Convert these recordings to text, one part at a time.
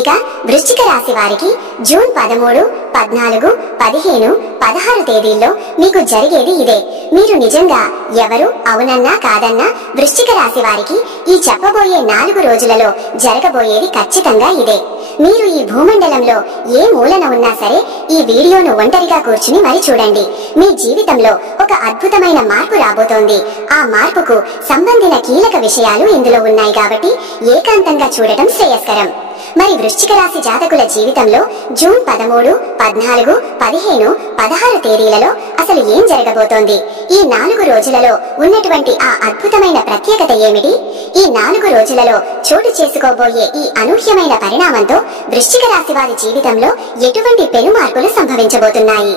ఇక వృశ్చిక రాశి వారికి జూన్ 13, 14, 15, 16 తేదీల్లో మీకు జరిగేది ఇదే. మీరు నిజంగా ఎవరు అవునన్నా కాదన్నా వృశ్చిక రాశి వారికి ఈ చెప్పబోయే 4 రోజులలో జరగబోయేది ఖచ్చితంగా ఇదే. మీరు ఈ భూమండలంలో ఏ మూలన ఉన్నా సరే ఈ వీడియోను ఒంటరిగా కూర్చుని మరి చూడండి. మీ జీవితంలో ఒక అద్భుతమైన మార్పు రాబోతోంది. ఆ మార్పుకు సంబంధించిన కీలక విషయాలు ఇందులో ఉన్నాయి కాబట్టి ఏకాంతంగా చూడటం శ్రేయస్కరం. మరి వృశ్చిక రాశి జాతకుల జీవితంలో జూన్ 13, 14, 15, 16 తేదీలలో అసలు ఏం జరగబోతోంది? ఈ 4 రోజులలో ఉన్నటువంటి ఆ అద్భుతమైన ప్రత్యేకత ఏమిటి? ఈ 4 రోజులలో చోటు చేసుకోబోయే ఈ అనూహ్యమైన పరిణామంతో వృశ్చిక రాశి వారి జీవితంలో ఎటువంటి పెను మార్పులు సంభవించబోతున్నాయి?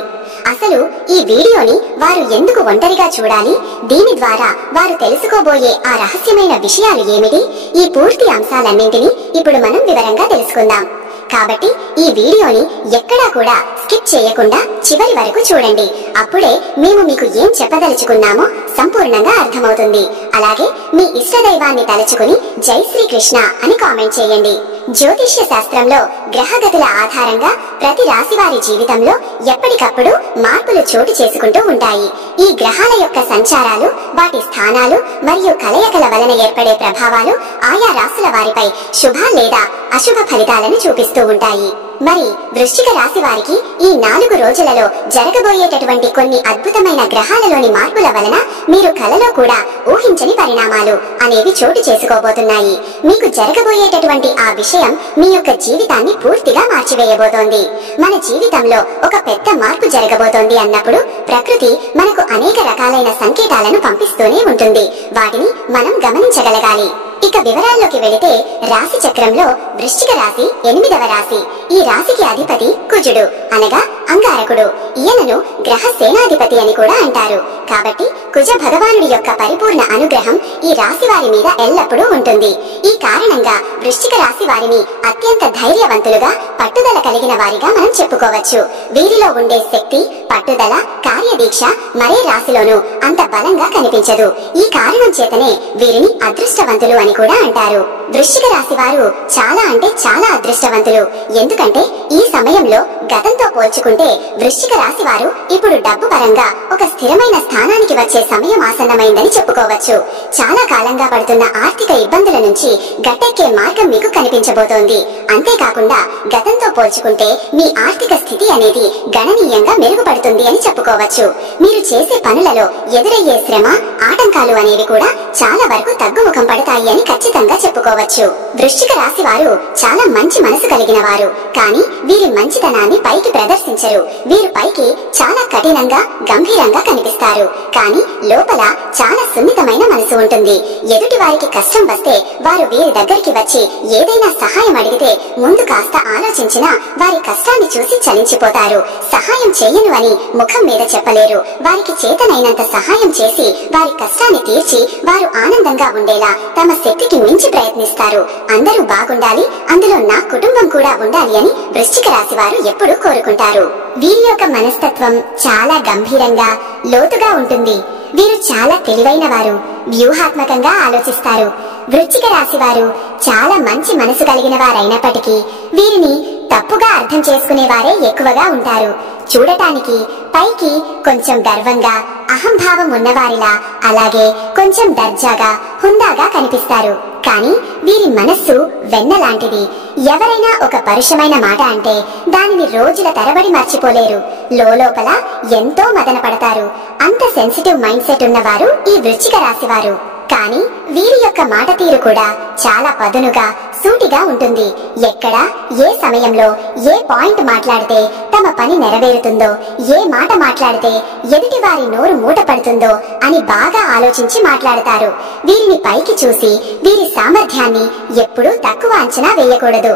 అసలు ఈ వీడియోని వారు ఎందుకు ఒంటరిగా చూడాలి? దీని ద్వారా వారు తెలుసుకోబోయే ఆ రహస్యమైన విషయాలు ఏమిటి? ఈ పూర్తి అంశాలన్నింటినీ ఇప్పుడు మనం వివరంగా తెలుసుకుందాం. కాబట్టి ఈ వీడియోని ఎక్కడా కూడా స్కిప్ చేయకుండా చివరి వరకు చూడండి. అప్పుడే మేము మీకు ఏం చెప్పదలుచుకున్నామో సంపూర్ణంగా అర్థమవుతుంది. అలాగే మీ ఇష్టదైవాన్ని తలుచుకుని జై శ్రీకృష్ణ అని కామెంట్ చేయండి. జ్యోతిష్య శాస్త్రంలో గ్రహగతుల ఆధారంగా ప్రతి రాశి వారి జీవితంలో ఎప్పటికప్పుడు మార్పులు చోటు చేసుకుంటూ ఉంటాయి. ఈ గ్రహాల యొక్క సంచారాలు, వాటి స్థానాలు మరియు కలయికల వలన ఏర్పడే ప్రభావాలు ఆయా రాశుల వారిపై శుభ లేదా అశుభ ఫలితాలను చూపిస్తూ ఉంటాయి. మరి వృశ్చిక రాశి వారికి ఈ 4 రోజులలో జరగబోయేటటువంటి కొన్ని అద్భుతమైన గ్రహాలలోని మార్పుల వలన మీరు కలలో కూడా ఊహించని పరిణామాలు అనేవి చోటు చేసుకోబోతున్నాయి. మీకు జరగబోయేటటువంటి ఆ విషయం మీ యొక్క జీవితాన్ని పూర్తిగా మార్చివేయబోతోంది. మన జీవితంలో ఒక పెద్ద మార్పు జరగబోతోంది అన్నప్పుడు ప్రకృతి మనకు అనేక రకాలైన సంకేతాలను పంపిస్తూనే ఉంటుంది. వాటిని మనం గమనించగలగాలి. ఇక వివరాల్లోకి వెళితే రాశి చక్రంలో వృశ్చిక రాశి 8వ రాశి. ఈ రాశికి అధిపతి కుజుడు అనగా అంగారకుడు. ఈయనను గ్రహ సేనాధిపతి అని కూడా అంటారు. కాబట్టి కుజ భగవానుడి యొక్క పరిపూర్ణ అనుగ్రహం ఈ రాశి వారి మీద ఎల్లప్పుడూ ఉంటుంది. ఈ కారణంగా వృశ్చిక రాశి వారిని అత్యంత ధైర్యవంతులుగా, పట్టుదల కలిగిన వారిగా మనం చెప్పుకోవచ్చు. వీరిలో ఉండే శక్తి, పట్టుదల, కార్యదీక్ష మరే రాశిలోనూ అంత బలంగా కనిపించదు. ఈ కారణం చేతనే వీరిని అదృష్టవంతులు అని కూడా అంటారు. వృశ్చిక రాశి వారు చాలా అంటే చాలా అదృష్టవంతులు. ఎందుకంటే ఈ సమయంలో గతంతో పోల్చుకుంటే వృశ్చిక రాశి వారు ఇప్పుడు డబ్బు పరంగా ఒక స్థిరమైన స్థానానికి వచ్చే సమయం ఆసన్నమైందని చెప్పుకోవచ్చు. చాలా కాలంగా పడుతున్న ఆర్థిక ఇబ్బందుల నుంచి గట్టెక్కే మార్గం మీకు కనిపించబోతోంది. అంతేకాకుండా గతంతో పోల్చుకుంటే మీ ఆర్థిక స్థితి అనేది గణనీయంగా మెరుగుపడుతుంది అని చెప్పుకోవచ్చు. మీరు చేసే పనులలో ఎదురయ్యే శ్రమ, ఆటంకాలు అనేవి కూడా చాలా వరకు తగ్గుముఖం పడతాయి అని ఖచ్చితంగా చెప్పుకోవచ్చు. వృశ్చిక రాశి వారు చాలా మంచి మనసు కలిగిన వారు. కానీ వీరి మంచితనాన్ని పైకి ప్రదర్శించరు. వీరు పైకి చాలా కఠినంగా, గంభీరంగా కనిపిస్తారు. కానీ లోపల చాలా సున్నితమైన మనసు ఉంటుంది. ఎదుటి వారికి కష్టం వస్తే వారు వీరి దగ్గరికి వచ్చి ఏదైనా సహాయం అడిగితే ముందు కాస్త ఆలోచించినా వారి కష్టాన్ని చూసి చలించిపోతారు. సహాయం చేయను అని ముఖం మీద చెప్పలేరు. వారికి చేతనైనంత సహాయం చేసి వారి కష్టాన్ని తీర్చి వారు ఆనందంగా ఉండేలా తమ శక్తికి మించి ప్రయత్నిస్తారు. అందరూ బాగుండాలి, అందులో నా కుటుంబం కూడా ఉండాలి అని వృశ్చిక రాశి వారు ఎప్పుడూ కోరుకుంటారు. వీరి యొక్క మనస్తత్వం చాలా గంభీరంగా, లోతుగా ఉంటుంది. వీరు చాలా తెలివైన వారు, వ్యూహాత్మకంగా ఆలోచిస్తారు. వృశ్చిక రాశి వారు చాలా మంచి మనసు కలిగిన వారైనప్పటికీ వీరిని తప్పుగా అర్థం చేసుకునే వారే ఎక్కువగా ఉంటారు. చూడటానికి పైకి కొంచెం గర్వంగా, అహంభావం ఉన్నవారిలా, అలాగే కొంచెం దర్జాగా, హుందాగా కనిపిస్తారు. కానీ వీరి మనస్సు వెన్నలాంటిది. ఎవరైనా ఒక పరుషమైన మాట అంటే దానిని రోజుల తరబడి మర్చిపోలేరు. లోపల ఎంతో మదన పడతారు. అంత సెన్సిటివ్ మైండ్ సెట్ ఉన్నవారు ఈ వృశ్చిక రాశి వారు. కానీ వీరి యొక్క మాట తీరు కూడా చాలా పదునుగా, సూటిగా ఉంటుంది. ఎక్కడ, ఏ సమయంలో, ఏ పాయింట్ మాట్లాడితే తమ పని నెరవేరుతుందో, ఏ మాట మాట్లాడితే ఎదుటి వారి నోరు మూట పడుతుందో అని బాగా ఆలోచించి మాట్లాడతారు. వీరిని పైకి చూసి వీరి సామర్థ్యాన్ని ఎప్పుడూ తక్కువ అంచనా వేయకూడదు.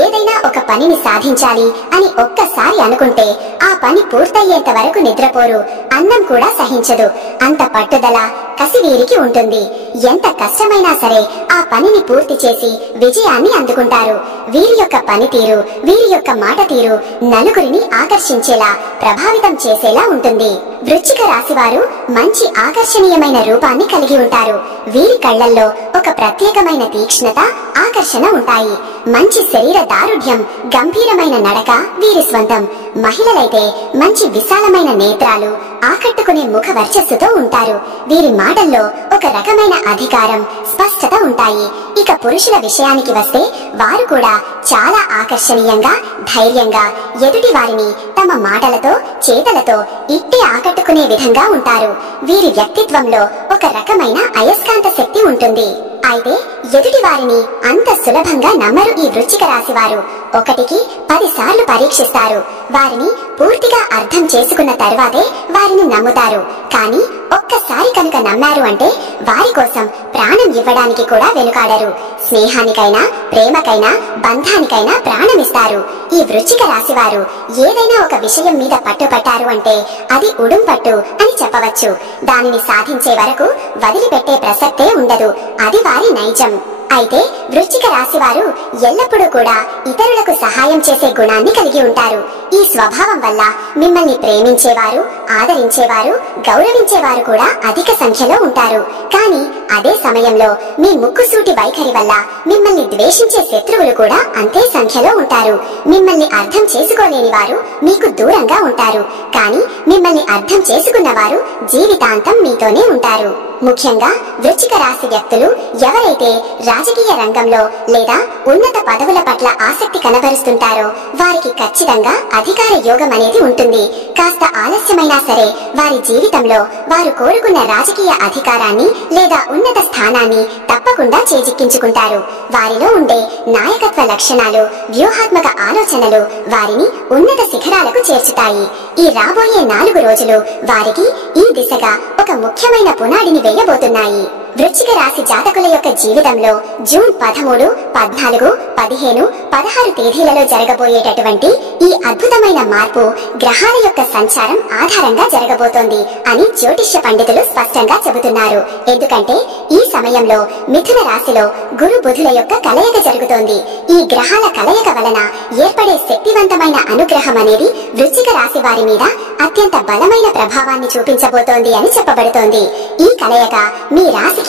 ఏదైనా ఒక పనిని సాధించాలి అని ఒక్కసారి అనుకుంటే ఆ పని పూర్తయ్యేంత వరకు నిద్రపోరు. అన్నం కూడా సహించదు. అంత పట్టుదల, కసి వీరికి ఉంటుంది. ఎంత కష్టమైనా సరే ఆ పనిని పూర్తి చేసి విజయాన్ని అందుకుంటారు. వీరి యొక్క పనితీరు, వీరి యొక్క మాట తీరు నలుగురిని ఎదుటివారిని ఆకర్షించేలా ప్రభావితం చేసేలా ఉంటుంది. వృశ్చిక రాశి వారు మంచి ఆకర్షణీయమైన రూపాన్ని కలిగి ఉంటారు. వీరి కళ్లల్లో ఒక ప్రత్యేకమైన తీక్ష్ణత, ఆకర్షణ ఉంటాయి. మంచి శరీర దారుఢ్యం, గంభీరమైన నడక వీరి స్వంతం. మహిళలైతే మంచి విశాలమైన నేత్రాలు, ఆకట్టుకునే ముఖ వర్చస్సుతో ఉంటారు. వీరి మాటల్లో ఒక రకమైన అధికారం, స్పష్టత ఉంటాయి. ఇక పురుషుల విషయానికి వస్తే వారు కూడా చాలా ఆకర్షణీయంగా, ధైర్యంగా ఎదుటి వారిని తమ మాటలతో, చేతలతో ఇట్టే ఆకట్టుకునే విధంగా ఉంటారు. వీరి వ్యక్తిత్వంలో ఒక రకమైన అయస్కాంత శక్తి ఉంటుంది. అయితే ఎదుటి వారిని అంత సులభంగా నమ్మరు ఈ వృశ్చిక రాశి వారు. 1కి 10 సార్లు పరీక్షిస్తారు. వారిని పూర్తిగా అర్థం చేసుకున్న తర్వాతే వారిని నమ్ముతారు. కానీ ఒక్కసారి కనుక నమ్మారు అంటే వారి కోసం ప్రాణం ఇవ్వడానికి కూడా వెనుకాడరు. స్నేహానికైనా, ప్రేమకైనా, బంధానికైనా ప్రాణమిస్తారు. ఈ వృశ్చిక రాశి వారు ఏదైనా ఒక విషయం మీద పట్టుపట్టారు అంటే అది ఉడుంపట్టు అని చెప్పవచ్చు. దానిని సాధించే వరకు వదిలిపెట్టే ప్రసక్తే ఉండదు. అది వారి నైజం. అయితే వృశ్చిక రాశి వారు ఎల్లప్పుడూ కూడా ఇతరులకు సహాయం చేసే గుణాన్ని కలిగి ఉంటారు. ఈ స్వభావం వల్ల మిమ్మల్ని ప్రేమించేవారు, ఆదరించేవారు, గౌరవించేవారు కూడా అధిక సంఖ్యలో ఉంటారు. కానీ అదే సమయంలో మీ ముక్కుసూటి వైఖరి వల్ల మిమ్మల్ని ద్వేషించే శత్రువులు కూడా అంతే సంఖ్యలో ఉంటారు. మిమ్మల్ని అర్థం చేసుకోలేని వారు మీకు దూరంగా ఉంటారు. కానీ మిమ్మల్ని అర్థం చేసుకున్న వారు జీవితాంతం మీతోనే ఉంటారు. ముఖ్యంగా వృశ్చిక రాశి వ్యక్తులు ఎవరైతే రాజకీయ రంగంలో లేదా ఉన్నత పదవుల పట్ల ఆసక్తి కనబరుస్తుంటారో వారికి ఖచ్చితంగా అధికార యోగం అనేది ఉంటుంది. కాస్త ఆలస్యమైనా సరే వారి జీవితంలో వారు కోరుకున్న రాజకీయ అధికారాన్ని లేదా ఉన్నత స్థానాన్ని తప్పకుండా చేజిక్కించుకుంటారు. వారిలో ఉండే నాయకత్వ లక్షణాలు, వ్యూహాత్మక ఆలోచనలు వారిని ఉన్నత శిఖరాలకు చేర్చుతాయి. ఈ రాబోయే 4 రోజులు వారికి ఈ దిశగా ఒక ముఖ్యమైన పునాదిని వేయబోతున్నాయి. వృశ్చిక రాశి జాతకుల యొక్క జీవితంలో జూన్ 13, 14, 15, 16 తేదీలలో జరగబోయేటటువంటి ఈ అద్భుతమైన మార్పు గ్రహాల యొక్క సంచారం ఆధారంగా జరగబోతోంది అని జ్యోతిష్య పండితులు స్పష్టంగా చెబుతున్నారు. ఎందుకంటే ఈ సమయంలో మిథున రాశిలో గురు బుధుల యొక్క కలయిక జరుగుతోంది. ఈ గ్రహాల కలయిక వలన ఏర్పడే శక్తివంతమైన అనుగ్రహం అనేది వృశ్చిక రాశి వారి మీద అత్యంత బలమైన ప్రభావాన్ని చూపించబోతోంది అని చెప్పబడుతోంది. ఈ కలయిక మీ రాశి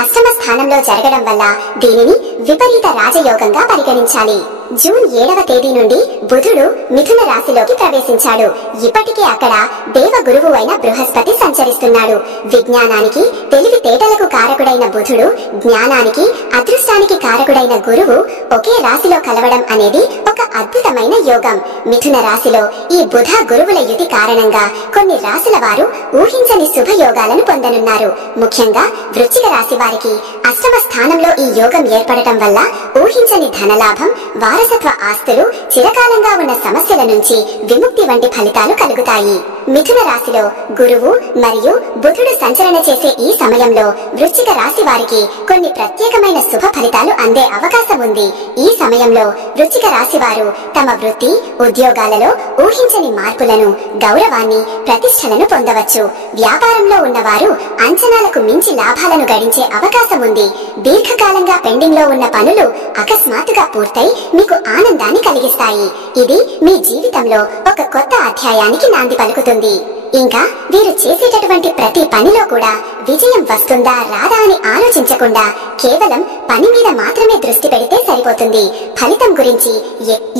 అష్టమ స్థానంలో జరగడం వల్ల దీనిని విపరీత రాజయోగంగా పరిగణించాలి. జూన్ 7వ తేదీ నుండి బుధుడు మిథున రాశిలోకి ప్రవేశించాడు. ఇప్పటికే అక్కడ దేవ గురువు అయిన బృహస్పతి సంచరిస్తున్నాడు. విజ్ఞానానికి, తెలివితేటలకు కారకుడైన బుధుడు, జ్ఞానానికి, అదృష్టానికి కారకుడైన గురువు ఒకే రాశిలో కలవడం అనేది ఒక అద్భుతమైన యోగం. మిథున రాశిలో ఈ బుధ గురువుల యుతి కారణంగా కొన్ని రాశుల వారు ఊహించని శుభయోగాలను పొందనున్నారు. ముఖ్యంగా వృశ్చిక రాశి వారికి అష్టమ స్థానంలో ఈ యోగం ఏర్పడటం వల్ల ఊహించని ధనలాభం, వారసత్వ ఆస్తులు, చిరకాలంగా ఉన్న సమస్యల నుంచి విముక్తి వంటి ఫలితాలు కలుగుతాయి. మిథున రాశిలో గురువు మరియు బుధుడు సంచరణ చేసే ఈ సమయంలో వృశ్చిక రాశి వారికి కొన్ని ప్రత్యేకమైన శుభ ఫలితాలు అందే అవకాశం ఉంది. ఈ సమయంలో వృశ్చిక రాశి వారు తమ వృత్తి, ఉద్యోగాలలో ఊహించని మార్పులను, గౌరవాన్ని, ప్రతిష్టలను పొందవచ్చు. వ్యాపారంలో ఉన్నవారు అంచనాలకు మించి లాభాలను గడించే అవకాశం ఉంది. దీర్ఘకాలంగా పెండింగ్ లో ఉన్న పనులు అకస్మాత్తుగా పూర్తయి మీకు ఆనందాన్ని కలిగిస్తాయి. ఇది మీ జీవితంలో ఒక కొత్త అధ్యాయానికి నాంది పలుకుతుంది. ఇంకా వీరు చేసేటటువంటి ప్రతి పనిలో కూడా విజయం వస్తుందా రాదా అని ఆలోచించకుండా కేవలం పని మీద మాత్రమే దృష్టి పెడితే సరిపోతుంది. ఫలితం గురించి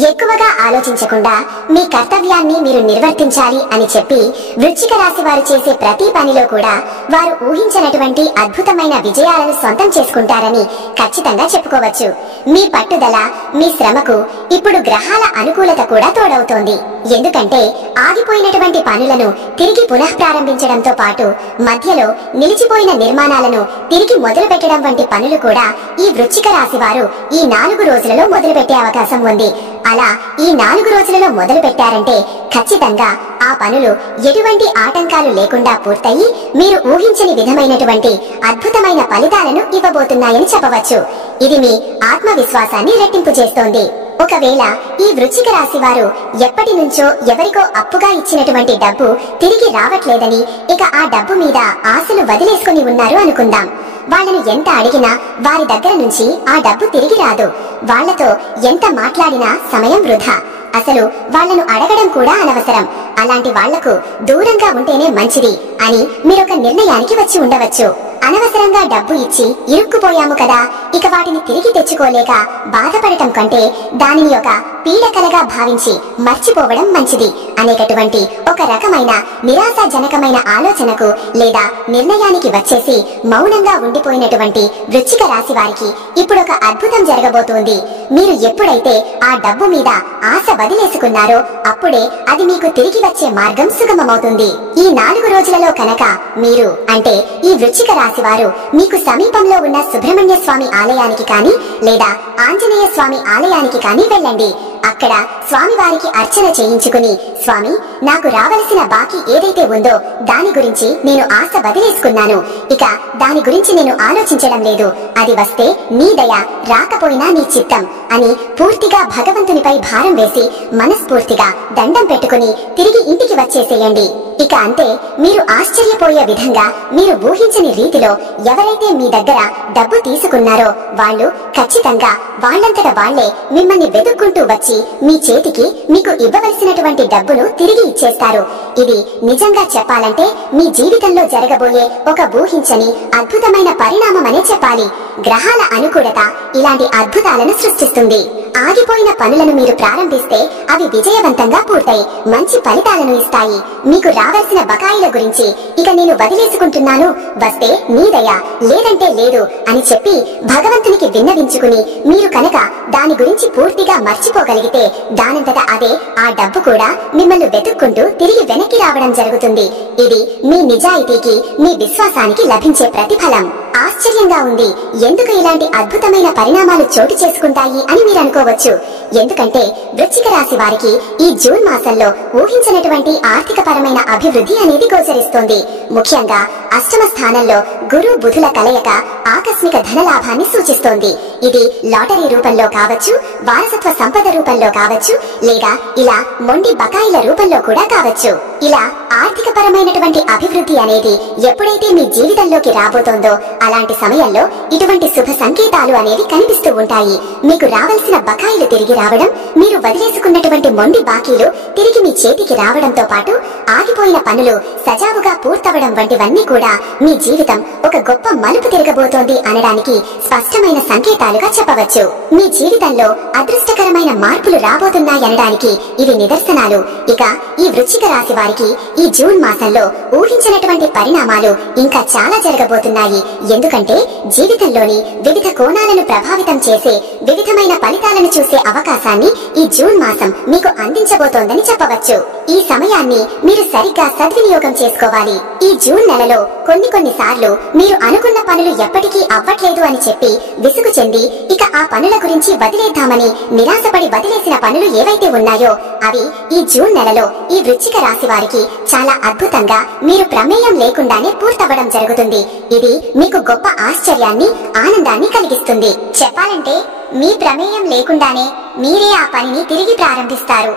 ఎక్కువగా ఆలోచించకుండా మీ కర్తవ్యాన్ని మీరు నిర్వర్తించాలి అని చెప్పి వృశ్చిక రాశి వారు చేసే ప్రతి పనిలో కూడా వారు ఊహించినటువంటి అద్భుతమైన విజయాలను సొంతం చేసుకుంటారని ఖచ్చితంగా చెప్పుకోవచ్చు. మీ పట్టుదల, మీ శ్రమకు ఇప్పుడు గ్రహాల అనుకూలత కూడా తోడవుతోంది. ఎందుకంటే ఆగిపోయినటువంటి పనులను తిరిగి పునః ప్రారంభించడంతో పాటు మధ్యలో నిలిచిపోయిన నిర్మాణాలను తిరిగి మొదలు పెట్టడం వంటి పనులు కూడా ఈ వృశ్చిక రాశి వారు ఈ 4 రోజులలో మొదలు పెట్టే అవకాశం ఉంది. అలా ఈ 4 రోజులలో మొదలు పెట్టారంటే ఖచ్చితంగా ఆ పనులు ఎటువంటి ఆటంకాలు లేకుండా పూర్తయి మీరు ఊహించని విధమైనటువంటి అద్భుతమైన ఫలితాలను ఇవ్వబోతున్నాయని చెప్పవచ్చు. ఇది మీ ఆత్మవిశ్వాసాన్ని రెట్టింపు చేస్తోంది. ఒకవేళ ఈ వృశ్చిక రాశి వారు ఎప్పటి నుంచో ఎవరికో అప్పుగా ఇచ్చినటువంటి డబ్బు తిరిగి రావట్లేదని, ఇక ఆ డబ్బు మీద ఆశలు వదిలేసుకుని ఉన్నారు అనుకుందాం. వాళ్ళను ఎంత అడిగినా వారి దగ్గర నుంచి ఆ డబ్బు తిరిగి రాదు. వాళ్లతో ఎంత మాట్లాడినా సమయం వృధా. అసలు వాళ్లను అడగడం కూడా అనవసరం. అలాంటి వాళ్లకు దూరంగా ఉంటేనే మంచిది అని మీరొక నిర్ణయానికి వచ్చి ఉండవచ్చు. అనవసరంగా డబ్బు ఇచ్చి ఇరుక్కుపోయాము కదా, ఇక వాటిని తిరిగి తెచ్చుకోలేక బాధపడటం కంటే దానిని ఒక పీడకలగా భావించి మర్చిపోవడం మంచిది అనేటటువంటి ఒక రకమైన నిరాశాజనకమైన ఆలోచనకు లేదా నిర్ణయానికి వచ్చేసి మౌనంగా ఉండిపోయినటువంటి వృశ్చిక రాశి వారికి ఇప్పుడొక అద్భుతం జరగబోతోంది. మీరు ఎప్పుడైతే ఆ డబ్బు మీద ఆశ వదిలేసుకున్నారో అప్పుడే అది మీకు తిరిగి వచ్చే మార్గం సుగమమవుతుంది. ఈ 4 రోజులలో కనుక మీరు అంటే ఈ వృశ్చిక రాశి వారు మీకు సమీపంలో ఉన్న సుబ్రహ్మణ్య స్వామి ఆలయానికి కానీ లేదా ఆంజనేయ స్వామి ఆలయానికి కానీ వెళ్ళండి. అక్కడ స్వామివారికి అర్చన చేయించుకుని, స్వామి నాకు రావలసిన బాకీ ఏదైతే ఉందో దాని గురించి నేను ఆశ వదిలేసుకున్నాను, ఇక దాని గురించి నేను ఆలోచించడం లేదు, అది వస్తే నీ దయ, రాకపోయినా నీ చిత్తం అని పూర్తిగా భగవంతునిపై భారం వేసి మనస్ఫూర్తిగా దండం పెట్టుకుని తిరిగి ఇంటికి వచ్చేసేయండి. ఇక అంతే, మీరు ఆశ్చర్యపోయే విధంగా మీరు ఊహించని రీతిలో ఎవరైతే మీ దగ్గర డబ్బు తీసుకున్నారో వాళ్ళు ఖచ్చితంగా వాళ్ళంతట వాళ్లే మిమ్మల్ని వెతుక్కుంటూ వచ్చి మీ చేతికి మీకు ఇవ్వవలసినటువంటి డబ్బును తిరిగి ఇచ్చేస్తారు. ఇది నిజంగా చెప్పాలంటే మీ జీవితంలో జరగబోయే ఒక ఊహించని అద్భుతమైన పరిణామమనే చెప్పాలి. గ్రహాల అనుకూలత ఇలాంటి అద్భుతాలను సృష్టిస్తుంది. ఆగిపోయిన పనులను మీరు ప్రారంభిస్తే అవి విజయవంతంగా పూర్తయి మంచి ఫలితాలను ఇస్తాయి. మీకు రావాల్సిన బకాయిల గురించి ఇక నేను వదిలేసుకుంటున్నాను, వస్తే నీ దయ, లేదంటే లేదు అని చెప్పి భగవంతునికి విన్నవించుకుని మీరు కనుక దాని గురించి పూర్తిగా మర్చిపోగలిగితే దానంతట అదే ఆ డబ్బు కూడా మిమ్మల్ని వెతుక్కుంటూ తిరిగి వెనక్కి రావడం జరుగుతుంది. ఇది మీ నిజాయితీకి, మీ విశ్వాసానికి లభించే ప్రతిఫలం. ఆశ్చర్యంగా ఉంది, ఎందుకు ఇలాంటి అద్భుతమైన పరిణామాలు చోటు చేసుకుంటాయి అని మీరు అనుకోవచ్చు. ఎందుకంటే వృశ్చిక రాశి వారికి ఈ జూన్ మాసంలో ఊహించినటువంటి ఆర్థిక పరమైన అభివృద్ధి అనేది గోచరిస్తోంది. ముఖ్యంగా అష్టమ స్థానంలో గురు బుధుల కలయిక ఆకస్మిక ధనలాభాన్ని సూచిస్తోంది. ఇది లాటరీ రూపంలో కావచ్చు, వారసత్వ సంపద రూపంలో కావచ్చు, లేదా ఇలా మొండి బకాయిల రూపంలో కూడా కావచ్చు. ఇలా ఆర్థిక పరమైనటువంటి అభివృద్ధి అనేది ఎప్పుడైతే మీ జీవితంలోకి రాబోతోందో అలాంటి సమయంలో ఇటువంటి శుభ సంకేతాలు అనేవి కనిపిస్తూ ఉంటాయి. మీకు రావాల్సిన బకాయిలు తిరిగి రావడం, మీరు వదిలేసుకున్నటువంటి మొండి బాకీలు తిరిగి మీ చేతికి రావడంతో పాటు ఆగిపోయిన పనులు సజావుగా పూర్తవడం వంటివన్నీ కూడా మీ జీవితం ఒక గొప్ప మలుపు తిరగబోతోంది అనడానికి స్పష్టమైన సంకేతాలుగా చెప్పవచ్చు. మీ జీవితంలో అదృష్టకరమైన మార్పులు రాబోతున్నాయనడానికి ఇవి నిదర్శనాలు. ఇక ఈ వృశ్చిక రాశి వారికి ఈ జూన్ మాసంలో ఊహించినటువంటి పరిణామాలు ఇంకా చాలా జరగబోతున్నాయి. ఎందుకంటే జీవితంలోని వివిధ కోణాలను ప్రభావితం చేసే వివిధమైన ఫలితాలను చూసే అవకాశాన్ని ఈ జూన్ మాసం మీకు అందించబోతోందని చెప్పవచ్చు. ఈ సమయాన్ని మీరు సరిగ్గా సద్వినియోగం చేసుకోవాలి. ఈ జూన్ నెలలో కొన్ని సార్లు మీరు అనుకున్న పనులు ఎప్పటికీ అవ్వట్లేదు అని చెప్పి విసుగు చెంది ఇక ఆ పనుల గురించి వదిలేద్దామని నిరాశపడి వదిలేసిన పనులు ఏవైతే ఉన్నాయో అవి ఈ జూన్ నెలలో ఈ వృశ్చిక రాశి వారికి చాలా అద్భుతంగా మీరు ప్రమేయం లేకుండానే పూర్తవడం జరుగుతుంది. ఇది మీకు గొప్ప ఆశ్చర్యాన్ని, ఆనందాన్ని కలిగిస్తుంది. చెప్పాలంటే మీ ప్రమేయం లేకుండానే మీరే ఆ పనిని తిరిగి ప్రారంభిస్తారు.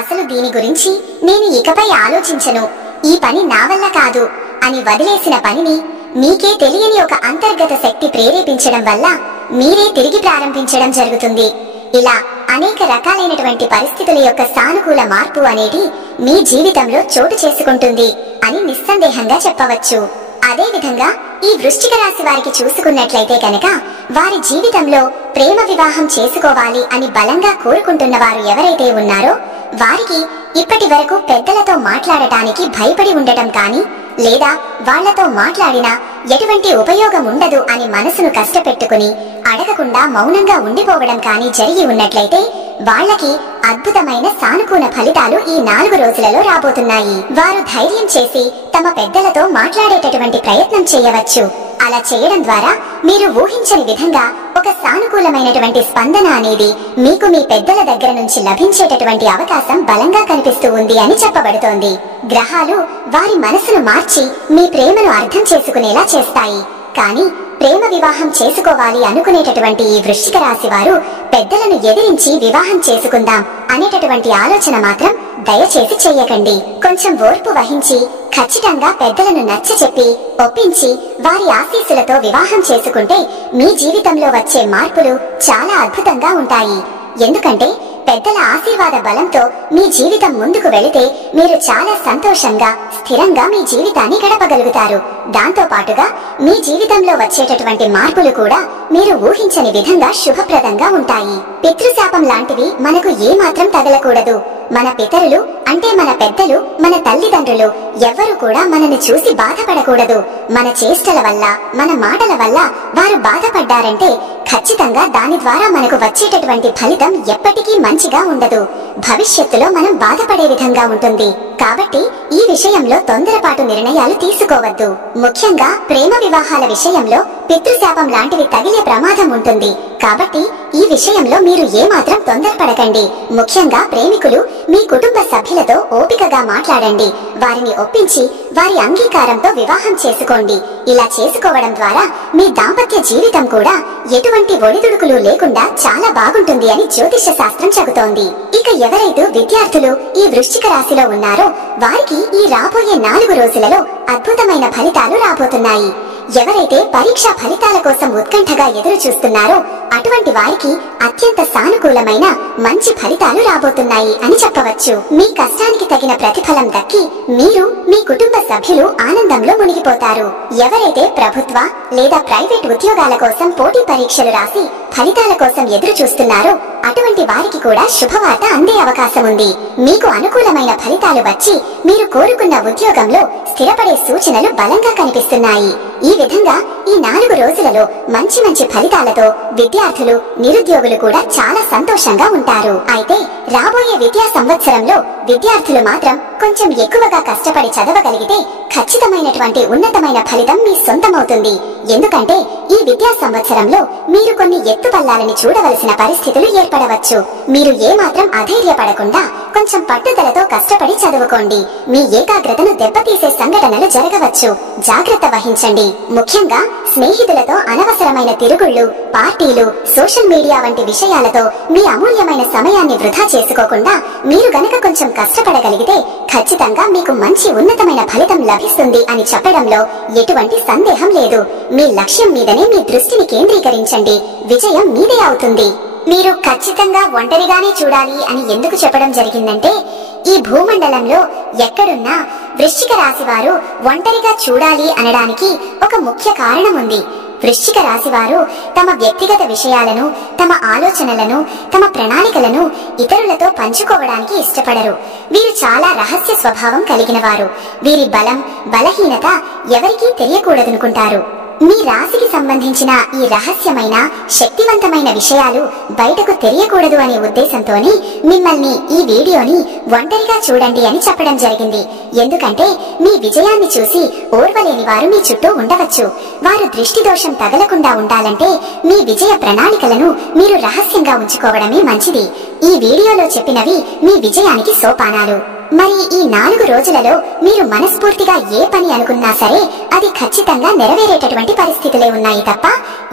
అసలు దీని గురించి నేను ఇకపై ఆలోచించను, ఈ పని నా వల్ల కాదు అని వదిలేసిన పనిని మీకే తెలియని ఒక అంతర్గత శక్తి ప్రేరేపించడం వల్ల మీరే తిరిగి ప్రారంభించడం జరుగుతుంది. ఇలా అనేక రకాలైనటువంటి పరిస్థితుల యొక్క సానుకూల మార్పు అనేది మీ జీవితంలో చోటు చేసుకుంటుంది అని నిస్సందేహంగా చెప్పవచ్చు. అదే విధంగా ఈ వృశ్చిక రాశి వారికి చూసుకున్నట్లయితే కనుక వారి జీవితంలో ప్రేమ వివాహం చేసుకోవాలి అని బలంగా కోరుకుంటున్న వారు ఎవరైతే ఉన్నారో వారికి ఇప్పటి వరకు పెద్దలతో మాట్లాడటానికి భయపడి ఉండటం కానీ లేదా వాళ్లతో మాట్లాడినా ఎటువంటి ఉపయోగం ఉండదు అని మనసును కష్టపెట్టుకుని అడగకుండా మౌనంగా ఉండిపోవడం కానీ జరిగి ఉన్నట్లయితే వాళ్ళకి అద్భుతమైన సానుకూల ఫలితాలు ఈ 4 రోజులలో రాబోతున్నాయి. వారు ధైర్యం చేసి తమ పెద్దలతో మాట్లాడేటటువంటి ప్రయత్నం చేయవచ్చు. అలా చేయడం ద్వారా మీరు ఊహించని విధంగా ఒక సానుకూలమైనటువంటి స్పందన అనేది మీకు మీ పెద్దల దగ్గర నుంచి లభించేటటువంటి అవకాశం బలంగా కనిపిస్తూ ఉంది అని చెప్పబడుతోంది. గ్రహాలు వారి మనసును మార్చి మీ ప్రేమను అర్థం చేసుకునేలా చేస్తాయి. కానీ ప్రేమ వివాహం చేసుకోవాలి అనుకునేటటువంటి ఈ వృశ్చిక రాశి వారు పెద్దలను ఎదిరించి వివాహం చేసుకుందాం అనేటటువంటి ఆలోచన మాత్రం దయచేసి చెయ్యకండి. కొంచెం ఓర్పు వహించి ఖచ్చితంగా పెద్దలను నచ్చచెప్పి ఒప్పించి వారి ఆశీస్సులతో వివాహం చేసుకుంటే మీ జీవితంలో వచ్చే మార్పులు చాలా అద్భుతంగా ఉంటాయి. ఎందుకంటే పెద్దల ఆశీర్వాద బలంతో మీ జీవితం ముందుకు వెళితే మీరు చాలా సంతోషంగా స్థిరంగా మీ జీవితాన్ని గడపగలుగుతారు. దాంతో పాటుగా మీ జీవితంలో వచ్చేటటువంటి మార్పులు కూడా మీరు ఊహించని విధంగా శుభప్రదంగా ఉంటాయి. పితృశాపం లాంటివి మనకు ఏమాత్రం తగలకూడదు. మన పితరులు అంటే మన పెద్దలు, మన తల్లిదండ్రులు ఎవ్వరూ కూడా మనల్ని చూసి బాధపడకూడదు. మన చేష్టల వల్ల, మన మాటల వల్ల వారు బాధపడ్డారంటే ఖచ్చితంగా దాని ద్వారా మనకు వచ్చేటటువంటి ఫలితం ఎప్పటికీ మంచిగా ఉండదు. భవిష్యత్తులో మనం బాధపడే విధంగా ఉంటుంది. కాబట్టి ఈ విషయంలో తొందరపాటు నిర్ణయాలు తీసుకోవద్దు. ముఖ్యంగా ప్రేమ వివాహాల విషయంలో పితృశాపం లాంటివి తగిలే ప్రమాదం ఉంటుంది. కాబట్టి ఈ విషయంలో మీరు ఏమాత్రం తొందరపడకండి. ముఖ్యంగా ప్రేమికులు మీ కుటుంబ సభ్యులతో ఓపికగా మాట్లాడండి. వారిని ఒప్పించి వారి అంగీకారంతో వివాహం చేసుకోండి. ఇలా చేసుకోవడం ద్వారా మీ దాంపత్య జీవితం కూడా ఎటువంటి ఒడిదుడుకులు లేకుండా చాలా బాగుంటుంది అని జ్యోతిష శాస్త్రం చెబుతోంది. ఇక ఎవరైతే విద్యార్థులు ఈ వృశ్చిక రాశిలో ఉన్నారో వారికి ఈ రాబోయే 4 రోజులలో అద్భుతమైన ఫలితాలు రాబోతున్నాయి. ఎవరైతే పరీక్షా ఫలితాల కోసం ఉత్కంఠగా ఎదురు చూస్తున్నారో అటువంటి వారికి అత్యంత సానుకూలమైన మంచి ఫలితాలు రాబోతున్నాయి అని చెప్పవచ్చు. మీ కష్టానికి తగిన ప్రతిఫలం దక్కి మీరు, మీ కుటుంబ సభ్యులు ఆనందంలో మునిగిపోతారు. ఎవరైతే ప్రభుత్వ లేదా ప్రైవేట్ ఉద్యోగాల కోసం పోటీ పరీక్షలు రాసి ఫలితాల కోసం ఎదురు చూస్తున్నారో అటువంటి వారికి కూడా శుభవార్త అందే అవకాశం ఉంది. మీకు అనుకూలమైన ఫలితాలు వచ్చి మీరు కోరుకున్న ఉద్యోగంలో స్థిరపడే సూచనలు బలంగా కనిపిస్తున్నాయి. ఈ విధంగా ఈ 4 రోజులలో మంచి మంచి ఫలితాలతో విద్యార్థులు, నిరుద్యోగులు కూడా చాలా సంతోషంగా ఉంటారు. అయితే రాబోయే విద్యా సంవత్సరంలో విద్యార్థులు మాత్రం కొంచెం ఎక్కువగా కష్టపడి చదవగలిగితే ఖచ్చితమైనటువంటి ఉన్నతమైన ఫలితం మీ సొంతమవుతుంది. ఎందుకంటే ఈ విద్యా సంవత్సరంలో మీరు కొన్ని ఎత్తుపల్లాలని చూడవలసిన పరిస్థితులు ఏర్పడవచ్చు. మీరు ఏమాత్రం అధైర్యపడకుండా కొంచెం పట్టుదలతో కష్టపడి చదువుకోండి. మీ ఏకాగ్రతను దెబ్బతీసే సంఘటనలు జరగవచ్చు. జాగ్రత్త వహించండి. ముఖ్యంగా స్నేహితులతో అనవసరమైన తిరుగుళ్ళు, పార్టీలు, సోషల్ మీడియా వంటి విషయాలతో మీ అమూల్యమైన సమయాన్ని వృధా చేసుకోకుండా మీరు గనక కొంచెం కష్టపడగలిగితే ఖచ్చితంగా మీకు మంచి ఉన్నతమైన ఫలితం లభిస్తుంది అని చెప్పడంలో ఎటువంటి సందేహం లేదు. మీ లక్ష్యం మీదనే మీ దృష్టిని కేంద్రీకరించండి. విజయం మీదే అవుతుంది. మీరు ఖచ్చితంగా ఒంటరిగానే చూడాలి అని ఎందుకు చెప్పడం జరిగిందంటే ఈ భూమండలంలో ఎక్కడున్నా వృశ్చిక రాశి వారు ఒంటరిగా చూడాలి అనడానికి ఒక ముఖ్య కారణం ఉంది. వృశ్చిక రాశి వారు తమ వ్యక్తిగత విషయాలను, తమ ఆలోచనలను, తమ ప్రణాళికలను ఇతరులతో పంచుకోవడానికి ఇష్టపడరు. వీరు చాలా రహస్య స్వభావం కలిగిన వారు. వీరి బలం, బలహీనత ఎవరికీ తెలియకూడదనుకుంటారు. మీ రాశికి సంబంధించిన ఈ రహస్యమైన, శక్తివంతమైన విషయాలు బయటకు తెలియకూడదు అనే ఉద్దేశంతోనే మిమ్మల్ని ఈ వీడియోని ఒంటరిగా చూడండి అని చెప్పడం జరిగింది. ఎందుకంటే మీ విజయాన్ని చూసి ఓర్వలేని వారు మీ చుట్టూ ఉండవచ్చు. వారు దృష్టి దోషం తగలకుండా ఉండాలంటే మీ విజయ ప్రణాళికలను మీరు రహస్యంగా ఉంచుకోవడమే మంచిది. ఈ వీడియోలో చెప్పినవి మీ విజయానికి సోపానాలు. మరి ఈ 4 రోజులలో మీరు మనస్ఫూర్తిగా ఏ పని అనుకున్నా సరే అది ఖచ్చితంగా నెరవేరేటటువంటి పరిస్థితులే ఉన్నాయి తప్ప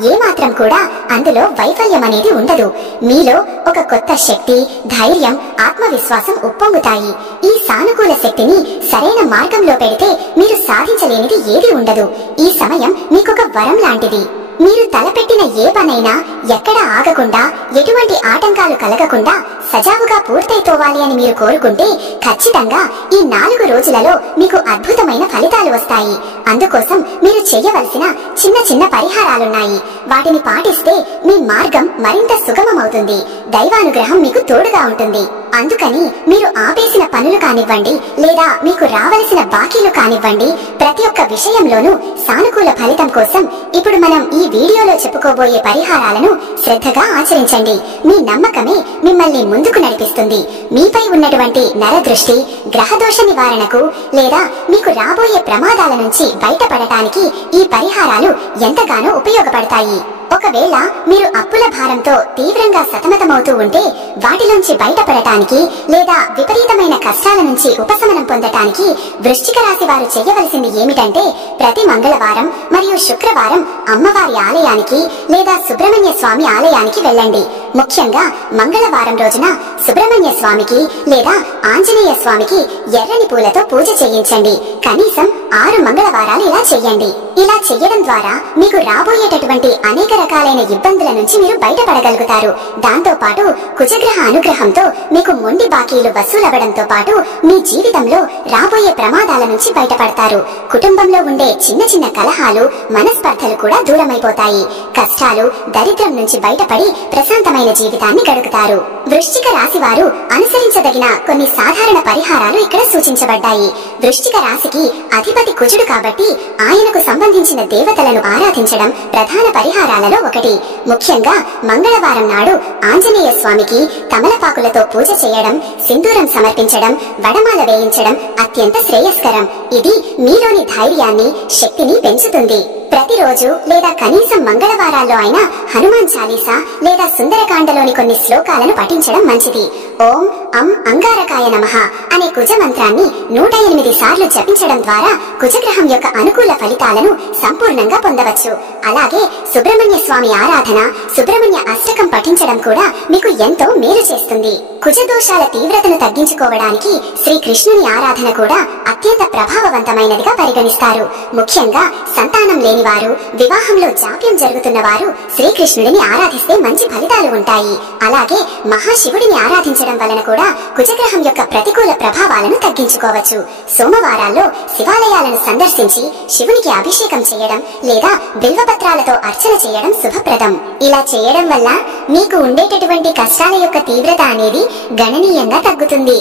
ఏమాత్రం కూడా అందులో వైఫల్యం అనేది ఉండదు. మీలో ఒక కొత్త శక్తి, ధైర్యం, ఆత్మవిశ్వాసం ఉప్పొంగుతాయి. ఈ సానుకూల శక్తిని సరైన మార్గంలో పెడితే మీరు సాధించలేనిది ఏది ఉండదు. ఈ సమయం మీకొక వరం లాంటిది. మీరు తలపెట్టిన ఏ పనైనా ఎక్కడ ఆగకుండా, ఎటువంటి ఆటంకాలు కలగకుండా సజావుగా పూర్తయిపోవాలి అని మీరు కోరుకుంటే ఖచ్చితంగా ఈ 4 రోజులలో మీకు అద్భుతమైన ఫలితాలు వస్తాయి. అందుకోసం మీరు చేయవలసిన చిన్న చిన్న పరిహారాలున్నాయి. వాటిని పాటిస్తే మీ మార్గం మరింత సుగమమవుతుంది. దైవానుగ్రహం మీకు తోడుగా ఉంటుంది. అందుకని మీరు ఆపేసిన పనులు కానివ్వండి, లేదా మీకు రావలసిన బాకీలు కానివ్వండి, ప్రతి ఒక్క విషయంలోనూ సానుకూల ఫలితం కోసం ఇప్పుడు మనం ఈ వీడియోలో చెప్పుకోబోయే పరిహారాలను శ్రద్ధగా ఆచరించండి. మీ నమ్మకమే మిమ్మల్ని ముందుకు నడిపిస్తుంది. మీపై ఉన్నటువంటి నరదృష్టి, గ్రహదోష నివారణకు లేదా మీకు రాబోయే ప్రమాదాల నుంచి బయటపడటానికి ఈ పరిహారాలు ఎంతగానో ఉపయోగపడతాయి. ఒకవేళ మీరు అప్పుల భారంతో తీవ్రంగా సతమతమవుతూ ఉంటే వాటిలోంచి బయటపడటానికి లేదా విపరీతమైన కష్టాల నుంచి ఉపశమనం పొందటానికి వృశ్చిక రాశి వారు చేయవలసింది ఏమిటంటే ప్రతి మంగళవారం మరియు శుక్రవారం అమ్మవారి ఆలయానికి లేదా సుబ్రహ్మణ్య స్వామి ఆలయానికి వెళ్ళండి. ముఖ్యంగా మంగళవారం రోజున సుబ్రహ్మణ్య స్వామికి లేదా ఆంజనేయ స్వామికి ఎర్రని పూలతో పూజ చేయించండి. కనీసం 6 మంగళవారాలు ఇలా చెయ్యండి. ఇలా చెయ్యడం ద్వారా మీకు రాబోయేటటువంటి అనేక రకాలైన ఇబ్బందుల నుంచి మీరు బయటపడగలుగుతారు. దాంతో పాటు కుజగ్రహ అనుగ్రహంతో మీకు మొండి బాకీలు వసూలవ్వడంతో పాటు మీ జీవితంలో రాబోయే ప్రమాదాల నుంచి బయటపడతారు. కుటుంబంలో ఉండే చిన్న చిన్న కలహాలు, మనస్పర్ధలు కూడా దూరమైపోతాయి. కష్టాలు, దరిద్రం నుంచి బయటపడి ప్రశాంతమైన జీవితాన్ని గడుపుతారు. వృశ్చిక రాశి వారు అనుసరించదగిన కొన్ని సాధారణ పరిహారాలు ఇక్కడ సూచించబడ్డాయి. వృశ్చిక రాశికి అధిపతి కుజుడు కాబట్టి ఆయనకు సంబంధించిన దేవతలను ఆరాధించడం ప్రధాన పరిహారాలలో ఒకటి. ముఖ్యంగా మంగళవారం నాడు ఆంజనేయ స్వామికి తమలపాకులతో పూజ చేయడం, సింధూరం సమర్పించడం, వడమాల వేయించడం అత్యంత శ్రేయస్కరం. ఇది మీలోని ధైర్యాన్ని, శక్తిని పెంచుతుంది. ప్రతిరోజు లేదా కనీసం మంగళవారాల్లో అయినా హనుమాన్ చాలీసా లేదా సుందరకాండలోని కొన్ని శ్లోకాలను పఠించడం మంచిది. ఓం అం అంగారకాయ నమః అనే కుజ మంత్రాన్ని 108 సార్లు జపించడం ద్వారా కుజగ్రహం యొక్క అనుకూల ఫలితాలను సంపూర్ణంగా పొందవచ్చు. అలాగే సుబ్రహ్మణ్య స్వామి ఆరాధన, సుబ్రహ్మణ్య అష్టకం పఠించడం కూడా మీకు ఎంతో మేలు చేస్తుంది. కుజ దోషాల తీవ్రతను తగ్గించుకోవడానికి శ్రీకృష్ణుని ఆరాధన కూడా అత్యంత ప్రభావవంతమైనదిగా పరిగణిస్తారు. ముఖ్యంగా సంతానం లేని వారు, వివాహంలో జాప్యం జరుగుతున్న వారు శ్రీకృష్ణుడిని ఆరాధిస్తే మంచి ఫలితాలు ఉంటాయి. అలాగే మహాశివుడిని ఆరాధించడం వలన కూడా కుజగ్రహం యొక్క ప్రతికూల ప్రభావాలను తగ్గించుకోవచ్చు. సోమవారాల్లో శివాలయాలను సందర్శించి శివునికి అభిషేకం చేయడం లేదా బిల్వపత్రాలతో అర్చన చేయడం శుభప్రదం. ఇలా చేయడం వల్ల మీకు ఉండేటటువంటి కష్టాల యొక్క తీవ్రత అనేది గణనీయంగా తగ్గుతుంది.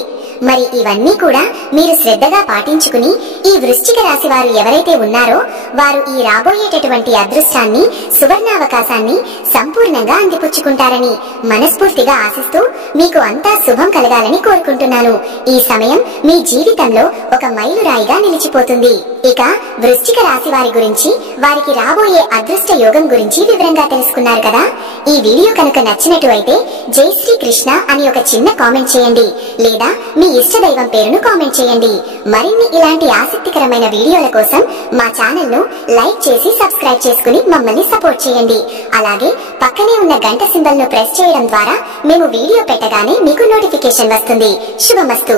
మరి ఇవన్నీ కూడా మీరు శ్రద్ధగా పాటించుకుని ఈ వృశ్చిక రాశి వారు ఎవరైతే ఉన్నారో వారు ఈ రాబోయేటటువంటి అదృష్టాన్ని, సువర్ణావకాశాన్ని సంపూర్ణంగా అందిపుచ్చుకుంటారని మనస్ఫూర్తిగా ఆశిస్తూ మీకు అంతా శుభం కలగాలని కోరుకుంటున్నాను. ఈ సమయం మీ జీవితంలో ఒక మైలురాయిగా నిలిచిపోతుంది. ఇక వృశ్చిక రాశి వారి గురించి, వారికి రాబోయే అదృష్ట యోగం గురించి వివరంగా తెలుసుకున్నారు కదా. ఈ వీడియో కనుక నచ్చినట్టు అయితే జై శ్రీ కృష్ణ అని ఒక చిన్న కామెంట్ చేయండి, లేదా మీ ఇష్టదైవం పేరును కామెంట్ చేయండి. మరిన్ని ఇలాంటి ఆసక్తికరమైన వీడియోల కోసం మా ఛానల్ ను లైక్ చేసి సబ్స్క్రైబ్ చేసుకుని మమ్మల్ని సపోర్ట్ చేయండి. అలాగే పక్కనే ఉన్న గంట సింబల్ ను ప్రెస్ చేయడం ద్వారా మేము వీడియో పెట్టగానే మీకు నోటిఫికేషన్ వస్తుంది. శుభమస్తు.